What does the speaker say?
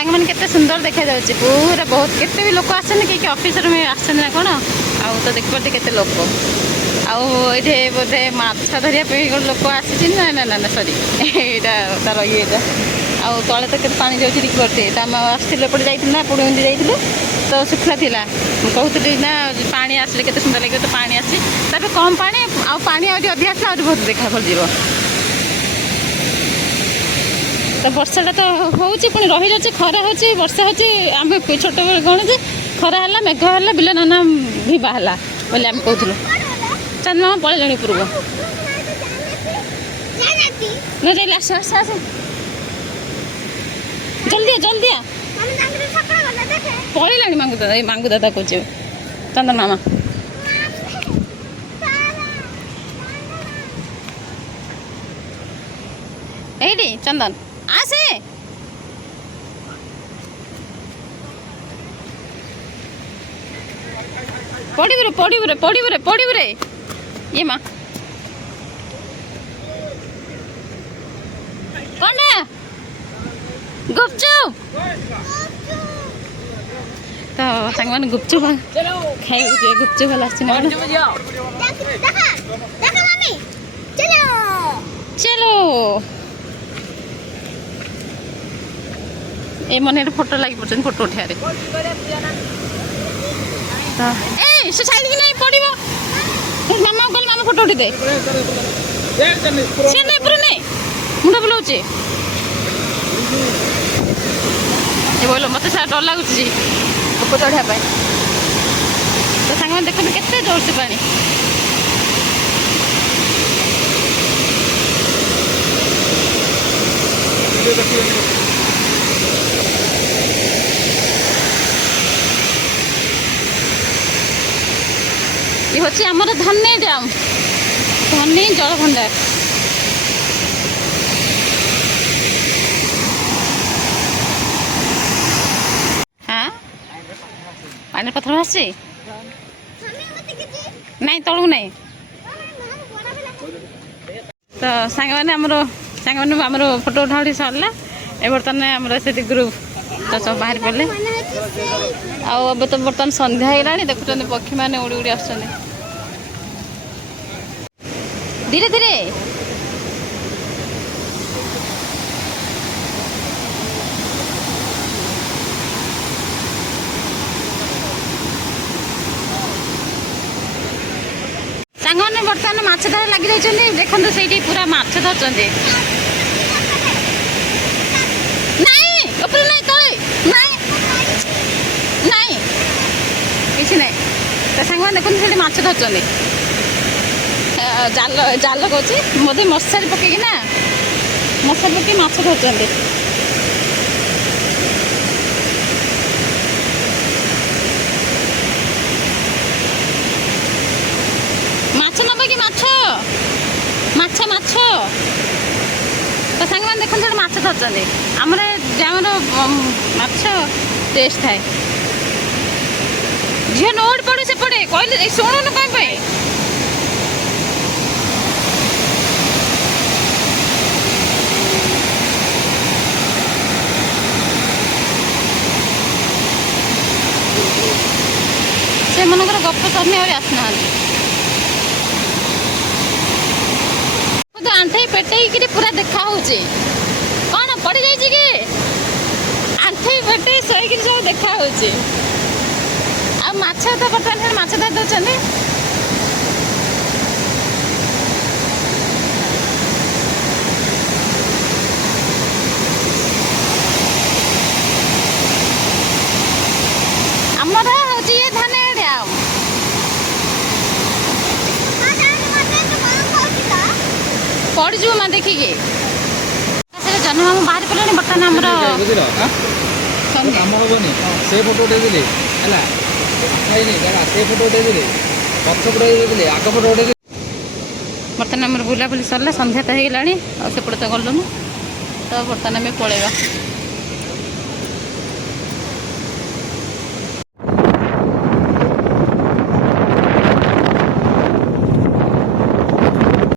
ସାଙ୍ଗମାନେ କେତେ ସୁନ୍ଦର ଦେଖାଯାଉଛି ପୁରା ବହୁତ କେତେ ବି ଲୋକ ଆସଛନ୍ତି କି ଅଫିସର ଆସିଛନ୍ତି ନା କ'ଣ ଆଉ ତ ଦେଖିପାରୁଛି କେତେ ଲୋକ ଆଉ ଏଇଠି ବୋଧେ ମାଛ ଧରିବା ପାଇଁ ଗୋଟେ ଲୋକ ଆସିଛି ନା ନା ନା ନା ସରି ଏଇଟା ତାର ଇଏଟା ଆଉ ତଳେ ତ କେତେ ପାଣି ଯାଉଛି ଦେଖିପାରୁଛି ତ ଆମେ ଆସିଥିଲୁ ଏପଟେ ଯାଇଥିଲୁ ନା ଏପଟେ ଏମିତି ଯାଇଥିଲୁ ତ ଶୁଖିଲା ଥିଲା ମୁଁ କହୁଥିଲି ନା ପାଣି ଆସିଲେ କେତେ ସୁନ୍ଦର ଲାଗିବ ତ ପାଣି ଆସିଛି ତାପରେ କମ୍ ପାଣି ଆଉ ପାଣି ଆହୁରି ଅଧିକା ଆସିଲେ ଆହୁରି ବହୁତ ଦେଖା ଭଲଯିବ ତ ବର୍ଷାଟା ତ ହେଉଛି ପୁଣି ରହିଯାଉଛି ଖରା ହେଉଛି ବର୍ଷା ହେଉଛି ଆମେ ଛୋଟବେଳେ କ'ଣ ଯେ ଖରା ହେଲା ମେଘ ହେଲା ବିଲ ନାନା ଭିବା ହେଲା ବୋଲି ଆମେ କହୁଥିଲୁ ଚାନ୍ଦମାମା ପଳେଇଲାଣି ଉପରକୁ ନା ଯାଇଲି ଆସ ଆସ ଆସ ଜଲ୍ଦି ଜଲ୍ଦି ପଳେଇଲାଣି ମାଙ୍ଗୁ ଦାଦା ଏଇ ମାଙ୍ଗୁ ଦାଦା କହୁଛି ଚନ୍ଦନ ମାମା ଏଇଠି ଚନ୍ଦନ ଆସେ ପଡ଼ିବୁରେ ଇଏ ମା କ'ଣ ଗୁପଚୁପ ତ ସାଙ୍ଗମାନେ ଗୁପଚୁପ ଖାଇବାକୁ ଯିବେ ଗୁପଚୁପ ଭଲ ଆସିଛି ନା ଚଲୋ ଏ ମନେ ଫଟୋ ଲାଗି ପଡ଼ୁଛନ୍ତି ଫଟୋ ଉଠେଇବାରେ ତ ଏ ସେ ଛାଡ଼ିକି ନାଇଁ ପଡ଼ିବ ମାମା କହିଲେ ମାମା ଫଟୋ ଉଠେଇଦେ ସେ ନାଇଁ ପୁରା ନାଇଁ ମୁଣ୍ଡ ବୁଲାଉଛି ଏ ବୋଇଲ ମୋତେ ସାର୍ ଡର ଲାଗୁଛି ଉପର ଚଢ଼ିବା ପାଇଁ ତ ସାଙ୍ଗମାନେ ଦେଖନ୍ତୁ କେତେ ଜୋରସେ ପାଣି ये हচ্ছে ଆମର ଧନ୍ୟ ଡ୍ୟାମ୍ ଧନ୍ୟ ଜଳଭଣ୍ଡାର ହଁ ପାଣି ପଥର ଆସିଛି ନାଇଁ ତଳକୁ ନାଇଁ ତ ସାଙ୍ଗମାନେ ଆମର ଫଟୋ ଉଠା ଉଠି ସରିଲା ଏ ବର୍ତ୍ତମାନ ଆମର ସେଠି ଗ୍ରୁପ୍ ତ ସବୁ ବାହାରି ପଡ଼ିଲେ ଆଉ ଏବେ ତ ବର୍ତ୍ତମାନ ସନ୍ଧ୍ୟା ହେଇଗଲାଣି ଦେଖୁଛନ୍ତି ପକ୍ଷୀମାନେ ଉଡ଼ି ଉଡ଼ି ଆସୁଛନ୍ତି ଧୀରେ ଧୀରେ ସାଙ୍ଗମାନେ ବର୍ତ୍ତମାନ ମାଛ ଧରା ଲାଗି ଯାଇଛନ୍ତି ଦେଖନ୍ତୁ ସେଇଠି ପୁରା ମାଛ ଧରୁଛନ୍ତି ନାଇଁ ଉପରେ ନାଇଁ ତଳେ ନାଇଁ ନାଇଁ କିଛି ନାହିଁ ତ ସାଙ୍ଗମାନେ ଦେଖନ୍ତୁ ସେଇଠି ମାଛ ଧରୁଛନ୍ତି ଜାଲ କହୁଛି ବୋଧେ ମଶାରୀ ପକେଇକି ନା ମଶାରୀ ପକେଇ ମାଛ ଧରୁଛନ୍ତି ମାଛ ନେବ କି ମାଛ ମାଛ ମାଛ ତ ସାଙ୍ଗମାନେ ଦେଖନ୍ତୁ ସେଇଠି ମାଛ ଧରୁଛନ୍ତି ଆମର ମାଛ ଟେଷ୍ଟ ଥାଏ ଝିଅ ନୋଟ୍ ପଡ଼େ ସେପଟେ କହିଲେ ଶୁଣୁନୁ କ'ଣ ପାଇଁ ସେମାନଙ୍କର ଗପ ସରିନି ଆହୁରି ଆସିନାହାନ୍ତି ଆଣ୍ଠେଇ ପେଟେଇକିରି ପୁରା ଦେଖା ହେଉଛି କ'ଣ ପଡ଼ିଯାଇଛି କି ଆଣ୍ଠେଇ ପେଟେଇ ଶୋଇକିରି ସବୁ ଦେଖା ହେଉଛି ଆଉ ମାଛ ତ ବର୍ତ୍ତମାନ ମାଛ ଧରି ଦେଉଛନ୍ତି ଆମର ହେଉଛି ଇଏ ଧନ୍ୟ ଡ୍ୟାମ୍ ପଡ଼ିଯିବ ମା ଦେଖିକି ସେଟା ଜହ୍ନମାମୁଁ ବାହାରି ପଡ଼ିଲାଣି ବର୍ତ୍ତମାନ ଆମର କାମ ହେବନି ସେ ଫଟୋ ଉଠେଇଦେଲି ହେଲା ସେ ଫଟୋ ଉଠେଇଦେଲି ପଛ ଫଟୋ ଉଠେଇଦେଲି ଆଗ ଫଟୋ ଉଠେଇଦେଲି ବର୍ତ୍ତମାନ ଆମର ବୁଲାବୁଲି ସରିଲା ସନ୍ଧ୍ୟା ତ ହେଇଗଲାଣି ଆଉ ସେପଟେ ତ ଗଲୁନୁ ତ ବର୍ତ୍ତମାନ ଆମେ ପଳେଇବା